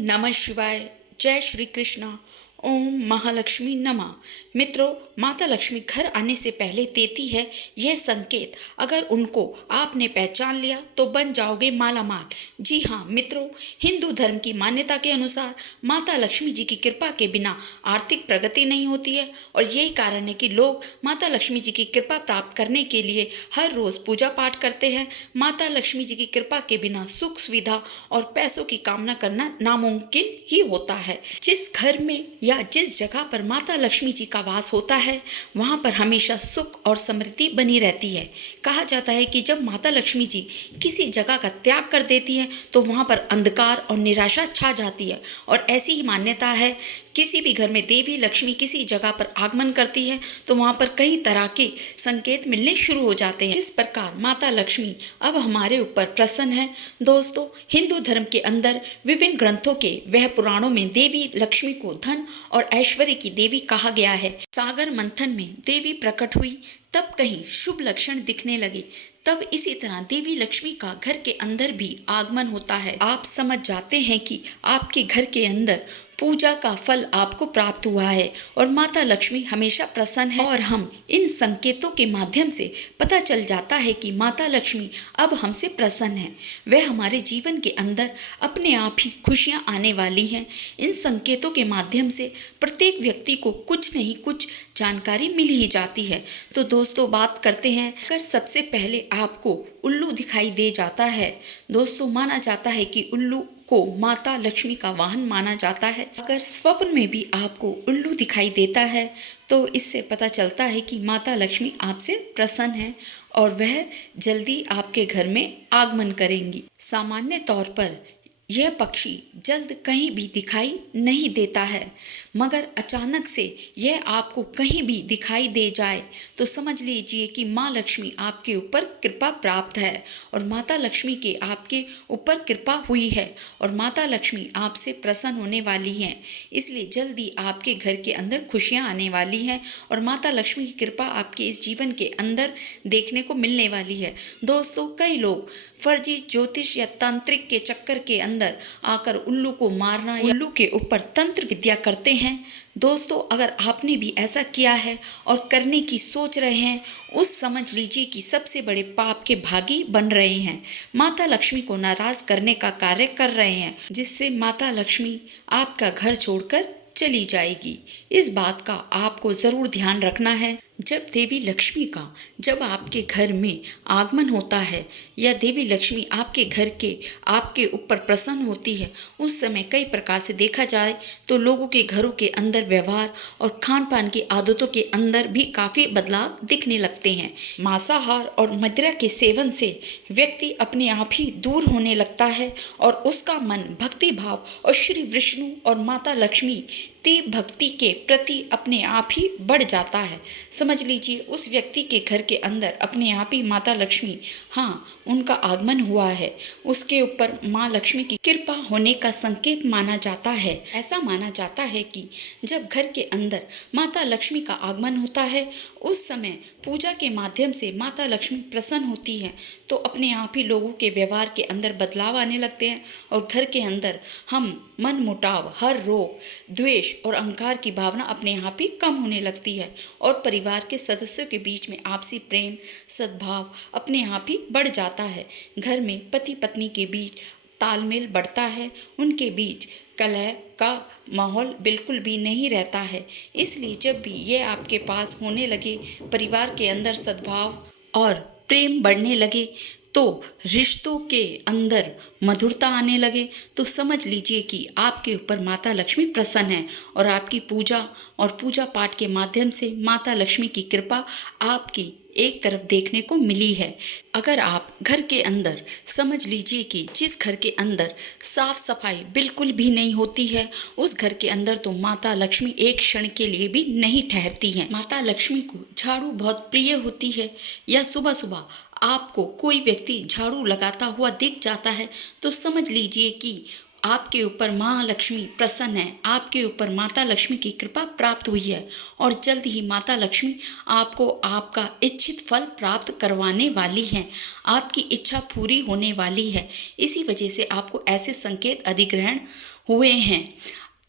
नमः शिवाय। जय श्री कृष्णा। ओम महालक्ष्मी नमः। मित्रों, माता लक्ष्मी घर आने से पहले देती है यह संकेत। अगर उनको आपने पहचान लिया तो बन जाओगे माला माल। जी हाँ मित्रों, हिंदू धर्म की मान्यता के अनुसार माता लक्ष्मी जी की कृपा के बिना आर्थिक प्रगति नहीं होती है। और यही कारण है कि लोग माता लक्ष्मी जी की कृपा प्राप्त करने के लिए हर रोज पूजा पाठ करते हैं। माता लक्ष्मी जी की कृपा के बिना सुख सुविधा और पैसों की कामना करना नामुमकिन ही होता है। जिस घर में या जिस जगह पर माता लक्ष्मी जी का वास होता है वहां पर हमेशा सुख और समृद्धि बनी रहती है। कहा जाता है कि जब माता लक्ष्मी जी किसी जगह का त्याग कर देती हैं तो वहां पर अंधकार और निराशा छा जाती है। और ऐसी ही मान्यता है, किसी भी घर में देवी लक्ष्मी किसी जगह पर आगमन करती है तो वहां पर कई तरह के संकेत मिलने शुरू हो जाते हैं। इस प्रकार माता लक्ष्मी अब हमारे ऊपर प्रसन्न है। दोस्तों, हिंदू धर्म के अंदर विभिन्न ग्रंथों के वह पुराणों में देवी लक्ष्मी को धन और ऐश्वर्य की देवी कहा गया है। सागर मंथन में देवी प्रकट हुई, तब कहीं शुभ लक्षण दिखने लगे। तब इसी तरह देवी लक्ष्मी का घर के अंदर भी आगमन होता है। आप समझ जाते हैं कि आपके घर के अंदर पूजा का फल आपको प्राप्त हुआ है और माता लक्ष्मी हमेशा प्रसन्न है। और हम इन संकेतों के माध्यम से पता चल जाता है कि माता लक्ष्मी अब हमसे प्रसन्न है। वह हमारे जीवन के अंदर अपने आप ही खुशियां आने वाली हैं। इन संकेतों के माध्यम से प्रत्येक व्यक्ति को कुछ नहीं कुछ जानकारी मिल ही जाती है। तो दोस्तों, बात करते हैं, अगर सबसे पहले आपको उल्लू दिखाई दे जाता है, दोस्तों माना जाता है कि उल्लू को माता लक्ष्मी का वाहन माना जाता है। अगर स्वप्न में भी आपको उल्लू दिखाई देता है तो इससे पता चलता है कि माता लक्ष्मी आपसे प्रसन्न है और वह जल्दी आपके घर में आगमन करेंगी। सामान्य तौर पर यह पक्षी जल्द कहीं भी दिखाई नहीं देता है, मगर अचानक से यह आपको कहीं भी दिखाई दे जाए तो समझ लीजिए कि माँ लक्ष्मी आपके ऊपर कृपा प्राप्त है और माता लक्ष्मी के आपके ऊपर कृपा हुई है और माता लक्ष्मी आपसे प्रसन्न होने वाली हैं। इसलिए जल्दी आपके घर के अंदर खुशियाँ आने वाली हैं और माता लक्ष्मी की कृपा आपके इस जीवन के अंदर देखने को मिलने वाली है। दोस्तों, कई लोग फर्जी ज्योतिष या तांत्रिक के चक्कर के अंदर आकर उल्लू को मारना या उल्लू के ऊपर तंत्र विद्या करते हैं। दोस्तों, अगर आपने भी ऐसा किया है और करने की सोच रहे हैं, उस समझ लीजिए कि सबसे बड़े पाप के भागी बन रहे हैं। माता लक्ष्मी को नाराज करने का कार्य कर रहे हैं, जिससे माता लक्ष्मी आपका घर छोड़कर चली जाएगी। इस बात का आपको जरूर ध्यान रखना है। जब देवी लक्ष्मी का जब आपके घर में आगमन होता है या देवी लक्ष्मी आपके घर के आपके ऊपर प्रसन्न होती है, उस समय कई प्रकार से देखा जाए तो लोगों के घरों के अंदर व्यवहार और खान पान की आदतों के अंदर भी काफ़ी बदलाव दिखने लगते हैं। मांसाहार और मदिरा के सेवन से व्यक्ति अपने आप ही दूर होने लगता है और उसका मन भक्ति भाव और श्री विष्णु और माता लक्ष्मी की भक्ति के प्रति अपने आप ही बढ़ जाता है। समझ लीजिए उस व्यक्ति के घर के अंदर अपने आप ही माता लक्ष्मी, हाँ, उनका आगमन हुआ है। उसके ऊपर माँ लक्ष्मी की कृपा होने का संकेत माना जाता है। ऐसा माना जाता है कि जब घर के अंदर माता लक्ष्मी का आगमन होता है, उस समय पूजा के माध्यम से माता लक्ष्मी प्रसन्न होती है तो अपने आप ही लोगों के व्यवहार के अंदर बदलाव आने लगते हैं और घर के अंदर हम मन मुटाव, हर रोग, द्वेष और अहंकार की भावना अपने आप ही कम होने लगती है और परिवार के सदस्यों के बीच में आपसी प्रेम सद्भाव अपने आप ही बढ़ जाता है। घर में पति पत्नी के बीच तालमेल बढ़ता है, उनके बीच कलह का माहौल बिल्कुल भी नहीं रहता है। इसलिए जब भी ये आपके पास होने लगे, परिवार के अंदर सद्भाव और प्रेम बढ़ने लगे, तो रिश्तों के अंदर मधुरता आने लगे, तो समझ लीजिए कि आपके ऊपर माता लक्ष्मी प्रसन्न है और आपकी पूजा और पूजा पाठ के माध्यम से माता लक्ष्मी की कृपा आपकी एक तरफ देखने को मिली है। अगर आप घर के अंदर समझ लीजिए कि जिस घर के अंदर साफ सफाई बिल्कुल भी नहीं होती है, उस घर के अंदर तो माता लक्ष्मी एक क्षण के लिए भी नहीं ठहरती हैं। माता लक्ष्मी को झाड़ू बहुत प्रिय होती है या सुबह सुबह आपको कोई व्यक्ति झाड़ू लगाता हुआ दिख जाता है तो समझ लीजिए कि आपके ऊपर माँ लक्ष्मी प्रसन्न है, आपके ऊपर माता लक्ष्मी की कृपा प्राप्त हुई है और जल्द ही माता लक्ष्मी आपको आपका इच्छित फल प्राप्त करवाने वाली हैं। आपकी इच्छा पूरी होने वाली है। इसी वजह से आपको ऐसे संकेत अधिग्रहण हुए हैं।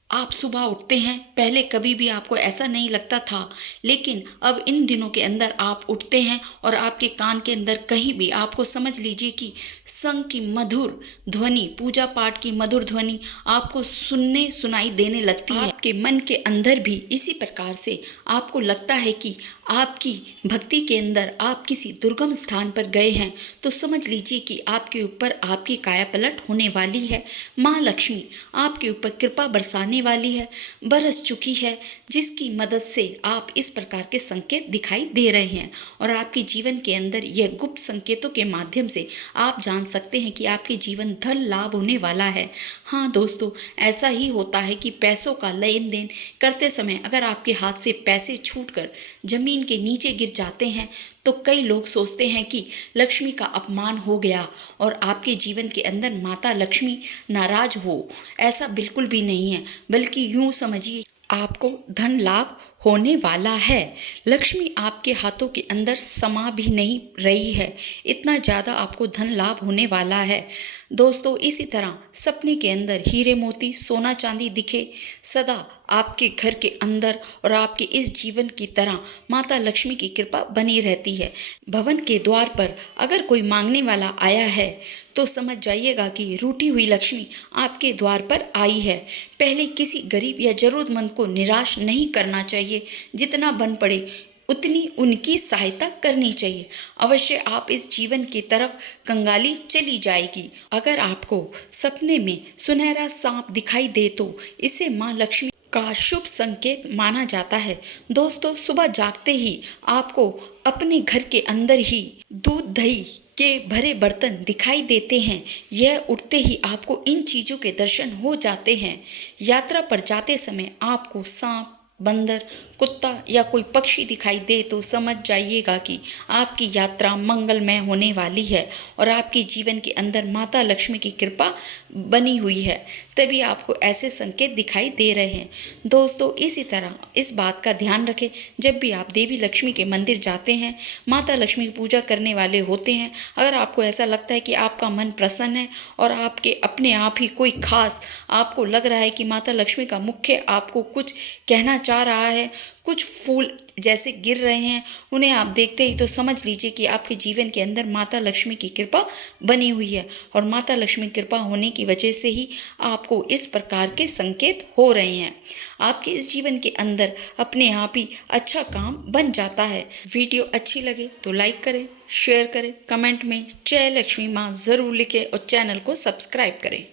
आप सुबह उठते हैं, पहले कभी भी आपको ऐसा नहीं लगता था, लेकिन अब इन दिनों के अंदर आप उठते हैं और आपके कान के अंदर कहीं भी आपको समझ लीजिए कि शंख की मधुर ध्वनि, पूजा पाठ की मधुर ध्वनि आपको सुनाई देने लगती है। आपके मन के अंदर भी इसी प्रकार से आपको लगता है कि आपकी भक्ति के अंदर आप किसी दुर्गम स्थान पर गए हैं, तो समझ लीजिए कि आपके ऊपर आपकी काया पलट होने वाली है। माँ लक्ष्मी आपके ऊपर कृपा बरसाने वाली है, बरस चुकी है, जिसकी मदद से आप इस प्रकार के संकेत दिखाई दे रहे हैं। और आपके जीवन के अंदर यह गुप्त संकेतों के माध्यम से आप जान सकते हैं कि आपके जीवन धन लाभ होने वाला है। हाँ दोस्तों, ऐसा ही होता है कि पैसों का लेन देन करते समय अगर आपके हाथ से पैसे छूटकर जमीन के नीचे गिर जाते हैं, तो कई लोग सोचते हैं कि लक्ष्मी का अपमान हो गया और आपके जीवन के अंदर माता लक्ष्मी नाराज हो। ऐसा बिल्कुल भी नहीं है, बल्कि यूं समझिए आपको धन लाभ होने वाला है। लक्ष्मी आपके हाथों के अंदर समा भी नहीं रही है, इतना ज़्यादा आपको धन लाभ होने वाला है। दोस्तों, इसी तरह सपने के अंदर हीरे मोती सोना चांदी दिखे सदा आपके घर के अंदर और आपके इस जीवन की तरह माता लक्ष्मी की कृपा बनी रहती है। भवन के द्वार पर अगर कोई मांगने वाला आया है तो समझ जाइएगा कि रूठी हुई लक्ष्मी आपके द्वार पर आई है। पहले किसी गरीब या जरूरतमंद को निराश नहीं करना चाहिए, जितना बन पड़े उतनी उनकी सहायता करनी चाहिए। अवश्य आप इस जीवन की तरफ कंगाली चली जाएगी। अगर आपको सपने में सुनहरा सांप दिखाई दे तो इसे माँ लक्ष्मी का शुभ संकेत माना जाता है। दोस्तों, सुबह जागते ही आपको अपने घर के अंदर ही दूध दही के भरे बर्तन दिखाई देते हैं। यह उठते ही आपको इन चीज़ों के दर्शन हो जाते हैं। यात्रा पर जाते समय आपको सांप, बंदर, कुत्ता या कोई पक्षी दिखाई दे तो समझ जाइएगा कि आपकी यात्रा मंगलमय होने वाली है और आपके जीवन के अंदर माता लक्ष्मी की कृपा बनी हुई है, तभी आपको ऐसे संकेत दिखाई दे रहे हैं। दोस्तों, इसी तरह इस बात का ध्यान रखें, जब भी आप देवी लक्ष्मी के मंदिर जाते हैं, माता लक्ष्मी की पूजा करने वाले होते हैं, अगर आपको ऐसा लगता है कि आपका मन प्रसन्न है और आपके अपने आप ही कोई खास आपको लग रहा है कि माता लक्ष्मी का मुख्य आपको कुछ कहना चाह रहा है, कुछ फूल जैसे गिर रहे हैं, उन्हें आप देखते ही तो समझ लीजिए कि आपके जीवन के अंदर माता लक्ष्मी की कृपा बनी हुई है और माता लक्ष्मी की कृपा होने की वजह से ही आपको इस प्रकार के संकेत हो रहे हैं। आपके इस जीवन के अंदर अपने आप ही अच्छा काम बन जाता है। वीडियो अच्छी लगे तो लाइक करें, शेयर करें, कमेंट में जय लक्ष्मी माँ ज़रूर लिखें और चैनल को सब्सक्राइब करें।